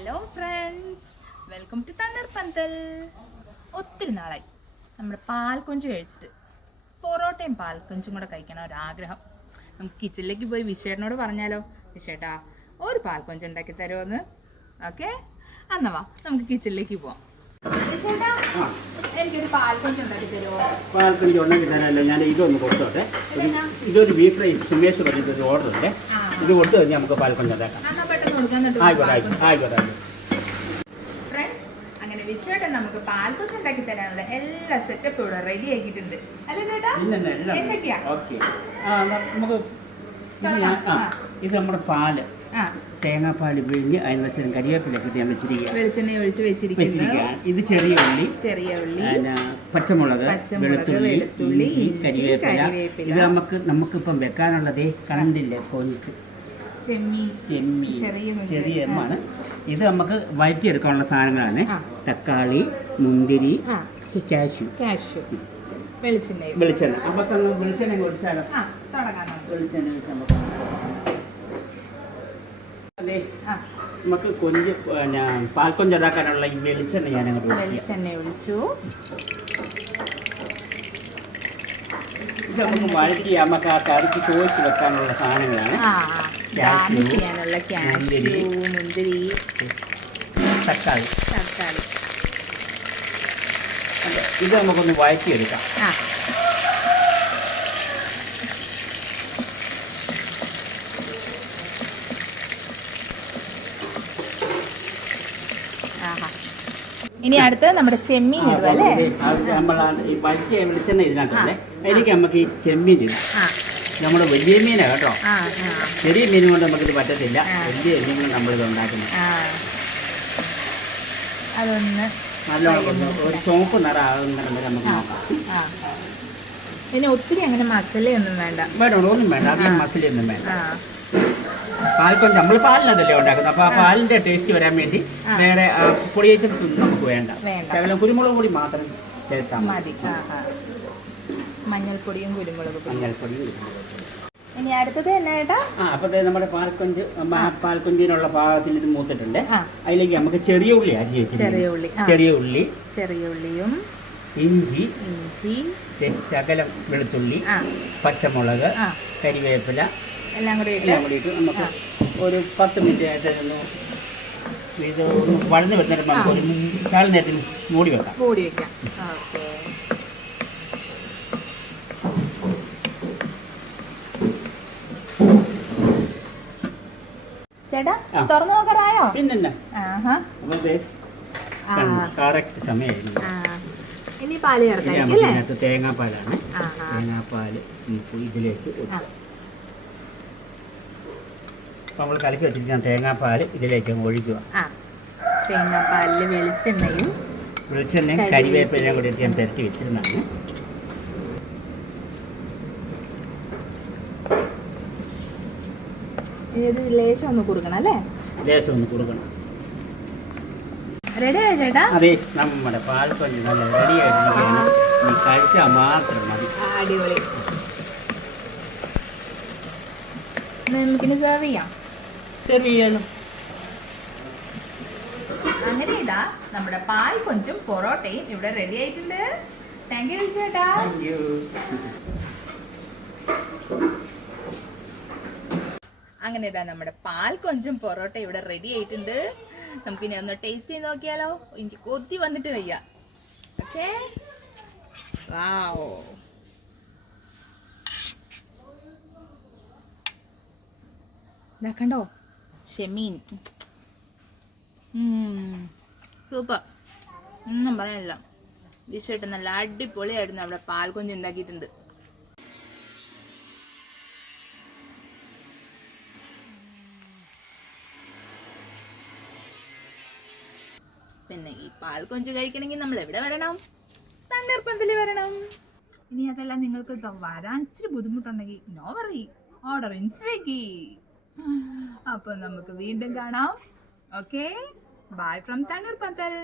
Hello friends welcome to thunder Panthal ഒത്തിരി നാളായി. നമ്മുടെ പാൽക്കൊഞ്ച് കഴിച്ചിട്ട് പൊറോട്ടയും പാൽക്കൊഞ്ചും കൂടെ കഴിക്കണം ഒരാഗ്രഹം. നമുക്ക് കിച്ചണിലേക്ക് പോയി വിശേട്ടനോട് പറഞ്ഞാലോ? വിശേട്ടാ ഒരു പാൽക്കൊഞ്ച് ഉണ്ടാക്കി തരുമെന്ന് ഓക്കെ? അന്നവാ നമുക്ക് കിച്ചണിലേക്ക് പോവാം. വിശേട്ടാ എനിക്കൊരു പാൽക്കൊഞ്ച് ഉണ്ടാക്കി തരുമോ പാൽക്കഞ്ചി ഉണ്ടാക്കി തരാമല്ലോ ഞാൻ ഇതൊന്ന് കൊടുത്തോട്ടെ. ഇതൊരു ബീഫ് ഫ്രൈ സിമേഷ് പറഞ്ഞിട്ടൊരു ഓർഡർ ഉണ്ട്. ഇത് കൊടുത്തു കഴിഞ്ഞാൽ നമുക്ക് പാൽക്കൊഞ്ച് ഉണ്ടാക്കാം. കൊടുക്കാൻ ഫ്രണ്ട്സ് അങ്ങനെ വിശ്വട്ടൻ നമുക്ക് പാൽക്കൊച്ച് ഉണ്ടാക്കി തരാനുള്ള എല്ലാ സെറ്റപ്പും ഇവിടെ റെഡി ആക്കിയിട്ടുണ്ട്. അല്ലേ ചേട്ടാ? എന്തൊക്കെയാ? നമുക്ക് ഇത് നമ്മുടെ പാൽ. തേങ്ങാപ്പാൽ പിഴിഞ്ഞ് അതിന് വെച്ചാൽ കരിവേപ്പിലൊക്കെ ഞാൻ വെച്ചിരിക്കുക വെളിച്ചെണ്ണ ഒഴിച്ച് വെച്ചിരിക്കുകയാണ്. ഇത് ചെറിയ ഉള്ളി. ചെറിയ ഉള്ളി. പച്ചമുളക് വെളുത്തുള്ളി ഇഞ്ചി കരിവേപ്പില. ഇത് നമുക്ക് നമുക്കിപ്പം വെക്കാനുള്ളതേ കണ്ടില്ലേ കൊഞ്ച്. ചെമ്മീൻ ചെറിയ എമ്മാണ് ഇത് നമുക്ക് വഴറ്റിയെടുക്കാനുള്ള സാധനങ്ങളാണ്. തക്കാളി മുന്തിരി കാശു കാശു വെളിച്ചെണ്ണ വെളിച്ചെണ്ണ. നമുക്ക് വെളിച്ചെണ്ണ ഒഴിച്ചാലോ. വെളിച്ചെണ്ണ ഒഴിച്ച് നമുക്ക് കൊഞ്ച് പിന്നെ പാൽക്കൊഞ്ച് ഉണ്ടാക്കാനുള്ള ഈ വെളിച്ചെണ്ണ ഞാൻ അങ്ങോട്ട് വെളിച്ചെണ്ണ ഒഴിച്ചു. ഇത് നമുക്ക് വഴറ്റി നമുക്ക് ആ കറിക്ക് ചോദിച്ച് വെക്കാനുള്ള സാധനങ്ങളാണ്. ഗാർണിഷ് ചെയ്യാനുള്ള കാഷ്യൂ മുന്തിരി. തക്കാളി. തക്കാളി. ഇത് നമുക്കൊന്ന് വഴറ്റിയെടുക്കാം. എടുക്കാം. ഇനി അടുത്ത് നമ്മുടെ ചെമ്മീൻ ഇടുക അല്ലേ? നമ്മൾ ഈ വഴറ്റിയ വെളിച്ചെണ്ണ ഇതിനകത്തല്ലേ അതിലേക്ക് നമുക്ക് ഈ ചെമ്മീൻ ഇടാം. ആ നമ്മൾ വലിയ മീനാണ് കേട്ടോ. ചെറിയ മീൻ കൊണ്ട് നമുക്കിത് പറ്റത്തില്ല. ആ. വലിയ മീനും നമ്മളിത് ഉണ്ടാക്കുന്നത്. അതൊന്ന് നല്ലോണം ഒരു ചുവപ്പ് നിറാകുന്ന നമുക്ക് നോക്കാം. ഇനി ഒത്തിരി അങ്ങനെ മസാലയൊന്നും വേണ്ട. വേണ്ട ഒന്നും വേണ്ട. അധികം ആ. മസിലൊന്നും വേണ്ട. പാൽക്കൊഞ്ച് നമ്മൾ പാലിനതല്ലേ ഉണ്ടാക്കുന്നത്. അപ്പോൾ ആ പാലിന്റെ ടേസ്റ്റ് വരാൻ വേണ്ടി. വേറെ ആ, പൊടി ഐറ്റംസ് ഒന്നും നമുക്ക് വേണ്ട. കേവലം കുരുമുളക് പൊടി മാത്രം ചേർത്താൽ മതി. മഞ്ഞൾപ്പൊടിയും കുരുമുളക് മഞ്ഞൾപ്പൊടിയും മഞ്ഞൾപ്പൊടി കുരുമുളക് ഇനി അടുത്തത് എന്നാ ഏട്ടാ? ആ അപ്പോൾ നമ്മുടെ പാൽക്കൊഞ്ച് പാൽക്കൊഞ്ചിനുള്ള പാകത്തിൽ ഇത് മൂത്തിട്ടുണ്ട്. അതിലേക്ക് നമുക്ക് ചെറിയ ഉള്ളി അരി ചെറിയ ഉള്ളി. ചെറിയ ഉള്ളി ചെറിയ ഉള്ളിയും ഇഞ്ചി ഇഞ്ചി ശകലം വെളുത്തുള്ളി പച്ചമുളക് കരിവേപ്പില എല്ലാം കൂടി ഇട്ട്. എല്ലാം കൂടിയിട്ട് നമുക്ക് ഒരു പത്ത് മിനിറ്റ് ആയിട്ട് ഇത് വളർന്നു വെച്ചിട്ട് നമുക്ക് ഒരു കാൽ നേരത്തിന് മൂടി വെക്കാം. മൂടി വെക്കാം. ഓക്കെ. ചേട്ടാ. തുറന്നു നോക്കാറായോ? പിന്നെ ഇനി പാൽ തേങ്ങാപ്പാലാണ്. തേങ്ങാപ്പാൽ ഇതിലേക്ക് നമ്മൾ കലക്കി വെച്ചിരിക്കുന്ന തേങ്ങാപ്പാൽ ഇതിലേക്ക് ഒഴിക്കുക. ആ. തേങ്ങാപ്പാലിൽ വെളിച്ചെണ്ണയും വെളിച്ചെണ്ണയും കരിവേപ്പിലയും കൂടി ഞാൻ പെരട്ടി വെച്ചിരുന്നതാണ്. ഇത് ലേശം ഒന്ന് കുറുക്കണം അല്ലേ? ലേശം ഒന്ന് കൊടുക്കണം റെഡി ആയോ ചേട്ടാ? അതെ നമ്മുടെ പാൽക്കൊഞ്ച് നല്ല റെഡി ആയിട്ടിരിക്കുകയാണ് നീ കഴിച്ചാൽ മാത്രം മതി. അടിപൊളി. നമുക്കിനി സെർവ് ചെയ്യാം. സെർവ് അങ്ങനെ ഇതാ നമ്മുടെ പാൽ കൊഞ്ചും പൊറോട്ടയും ഇവിടെ റെഡി ആയിട്ടുണ്ട്. താങ്ക് യു ചേട്ടാ. അങ്ങനെ ഇതാ നമ്മുടെ പാൽ കൊഞ്ചും പൊറോട്ട ഇവിടെ റെഡി ആയിട്ടുണ്ട്. നമുക്ക് ഇനി ഒന്ന് ടേസ്റ്റ് ചെയ്ത് നോക്കിയാലോ? എനിക്ക് കൊത്തി വന്നിട്ട് വയ്യ. ഓക്കേ വാവ് ഇതാ കണ്ടോ? ചെമ്മീൻ. സൂപ്പർ ഒന്നും പറയാനില്ല. വിഷയമായിട്ട് നല്ല അടിപൊളിയായിട്ട് നമ്മുടെ പാൽ കൊഞ്ച് ഉണ്ടാക്കിയിട്ടുണ്ട്. പിന്നെ ഈ പാൽ കൊഞ്ച് കഴിക്കണമെങ്കിൽ നമ്മൾ എവിടെ വരണം? തണ്ണീർപ്പന്തലിൽ വരണം. ഇനി അതെല്ലാം നിങ്ങൾക്ക് വരാൻ ഇച്ചിരി ബുദ്ധിമുട്ടുണ്ടെങ്കിൽ no worry order in Swiggy. അപ്പൊ നമുക്ക് വീണ്ടും കാണാം. ഓക്കെ? Bye from തണ്ണീർപ്പന്തൽ